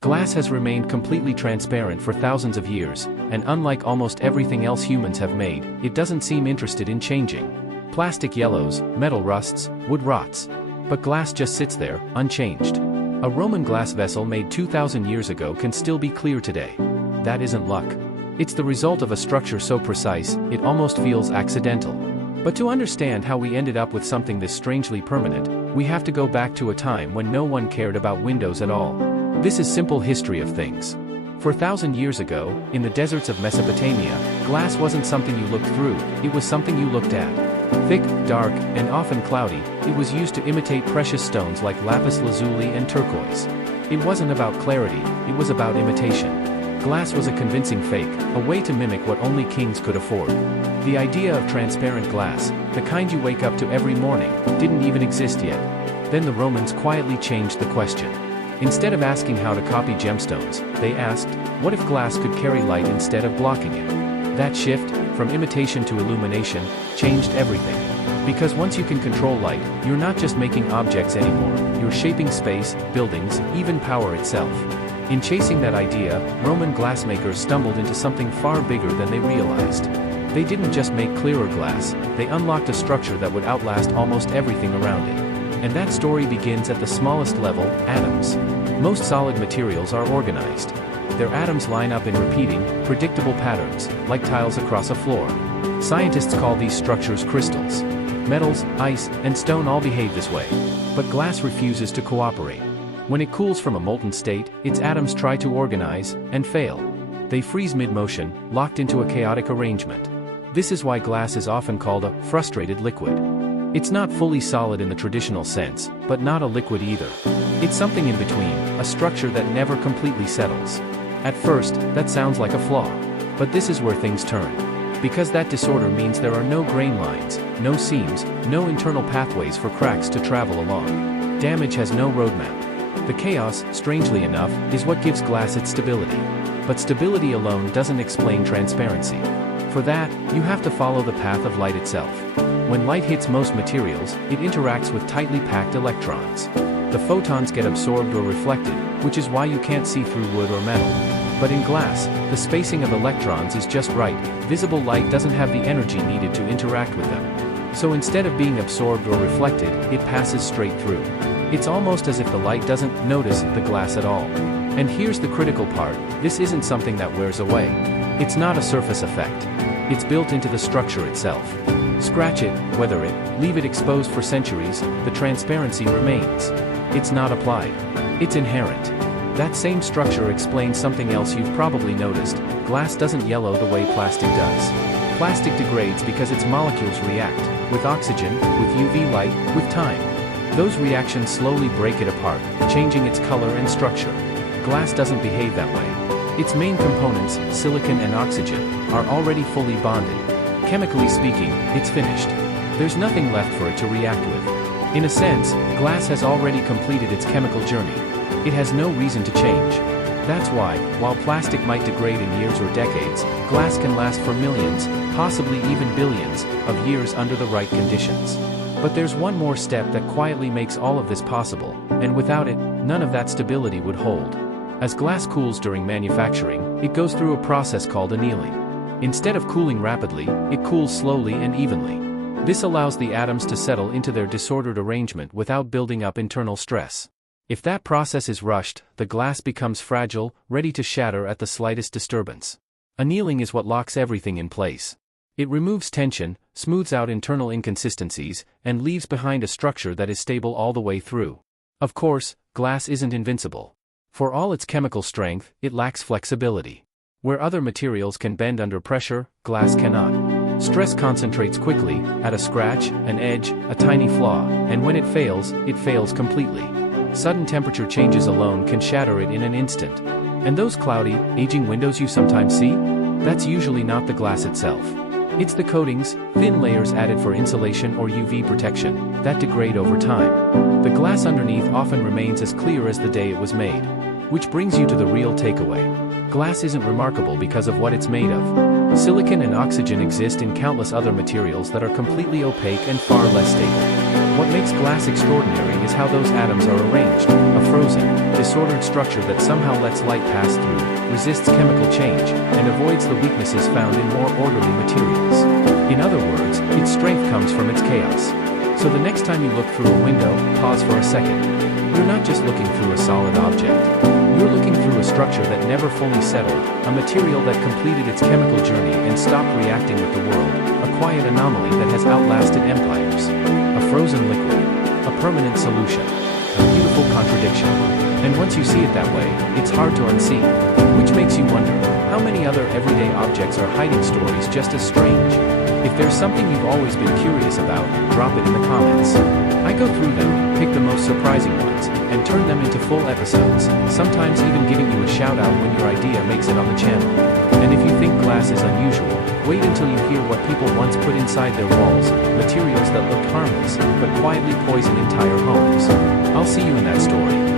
Glass has remained completely transparent for thousands of years, and unlike almost everything else humans have made, it doesn't seem interested in changing. Plastic yellows, metal rusts, wood rots. But glass just sits there, unchanged. A Roman glass vessel made 2,000 years ago can still be clear today. That isn't luck. It's the result of a structure so precise, it almost feels accidental. But to understand how we ended up with something this strangely permanent, we have to go back to a time when no one cared about windows at all. This is simple history of things. 4,000 years ago, in the deserts of Mesopotamia, glass wasn't something you looked through, it was something you looked at. Thick, dark, and often cloudy, it was used to imitate precious stones like lapis lazuli and turquoise. It wasn't about clarity, it was about imitation. Glass was a convincing fake, a way to mimic what only kings could afford. The idea of transparent glass, the kind you wake up to every morning, didn't even exist yet. Then the Romans quietly changed the question. Instead of asking how to copy gemstones, they asked, what if glass could carry light instead of blocking it? That shift, from imitation to illumination, changed everything. Because once you can control light, you're not just making objects anymore, you're shaping space, buildings, even power itself. In chasing that idea, Roman glassmakers stumbled into something far bigger than they realized. They didn't just make clearer glass, they unlocked a structure that would outlast almost everything around it. And that story begins at the smallest level, atoms. Most solid materials are organized. Their atoms line up in repeating, predictable patterns, like tiles across a floor. Scientists call these structures crystals. Metals, ice, and stone all behave this way. But glass refuses to cooperate. When it cools from a molten state, its atoms try to organize, and fail. They freeze mid-motion, locked into a chaotic arrangement. This is why glass is often called a frustrated liquid. It's not fully solid in the traditional sense, but not a liquid either. It's something in between, a structure that never completely settles. At first, that sounds like a flaw. But this is where things turn. Because that disorder means there are no grain lines, no seams, no internal pathways for cracks to travel along. Damage has no roadmap. The chaos, strangely enough, is what gives glass its stability. But stability alone doesn't explain transparency. For that, you have to follow the path of light itself. When light hits most materials, it interacts with tightly packed electrons. The photons get absorbed or reflected, which is why you can't see through wood or metal. But in glass, the spacing of electrons is just right, visible light doesn't have the energy needed to interact with them. So instead of being absorbed or reflected, it passes straight through. It's almost as if the light doesn't notice the glass at all. And here's the critical part, this isn't something that wears away. It's not a surface effect. It's built into the structure itself. Scratch it, weather it, leave it exposed for centuries, the transparency remains. It's not applied. It's inherent. That same structure explains something else you've probably noticed. Glass doesn't yellow the way plastic does. Plastic degrades because its molecules react, with oxygen, with UV light, with time. Those reactions slowly break it apart, changing its color and structure. Glass doesn't behave that way. Its main components, silicon and oxygen, are already fully bonded. Chemically speaking, it's finished. There's nothing left for it to react with. In a sense, glass has already completed its chemical journey. It has no reason to change. That's why, while plastic might degrade in years or decades, glass can last for millions, possibly even billions, of years under the right conditions. But there's one more step that quietly makes all of this possible, and without it, none of that stability would hold. As glass cools during manufacturing, it goes through a process called annealing. Instead of cooling rapidly, it cools slowly and evenly. This allows the atoms to settle into their disordered arrangement without building up internal stress. If that process is rushed, the glass becomes fragile, ready to shatter at the slightest disturbance. Annealing is what locks everything in place. It removes tension, smooths out internal inconsistencies, and leaves behind a structure that is stable all the way through. Of course, glass isn't invincible. For all its chemical strength, it lacks flexibility. Where other materials can bend under pressure, glass cannot. Stress concentrates quickly, at a scratch, an edge, a tiny flaw, and when it fails completely. Sudden temperature changes alone can shatter it in an instant. And those cloudy, aging windows you sometimes see? That's usually not the glass itself. It's the coatings, thin layers added for insulation or UV protection, that degrade over time. The glass underneath often remains as clear as the day it was made. Which brings you to the real takeaway. Glass isn't remarkable because of what it's made of. Silicon and oxygen exist in countless other materials that are completely opaque and far less stable. What makes glass extraordinary is how those atoms are arranged, a frozen, disordered structure that somehow lets light pass through, resists chemical change, and avoids the weaknesses found in more orderly materials. In other words, its strength comes from its chaos. So the next time you look through a window, pause for a second. You're not just looking through a solid object. You're looking through a structure that never fully settled, a material that completed its chemical journey and stopped reacting with the world, a quiet anomaly that has outlasted empires. A frozen liquid. A permanent solution. A beautiful contradiction. And once you see it that way, it's hard to unsee. Which makes you wonder, how many other everyday objects are hiding stories just as strange? If there's something you've always been curious about, drop it in the comments. I go through them, pick the most surprising ones, and turn them into full episodes, sometimes even giving you a shout out when your idea makes it on the channel. And if you think glass is unusual, wait until you hear what people once put inside their walls, materials that looked harmless, but quietly poisoned entire homes. I'll see you in that story.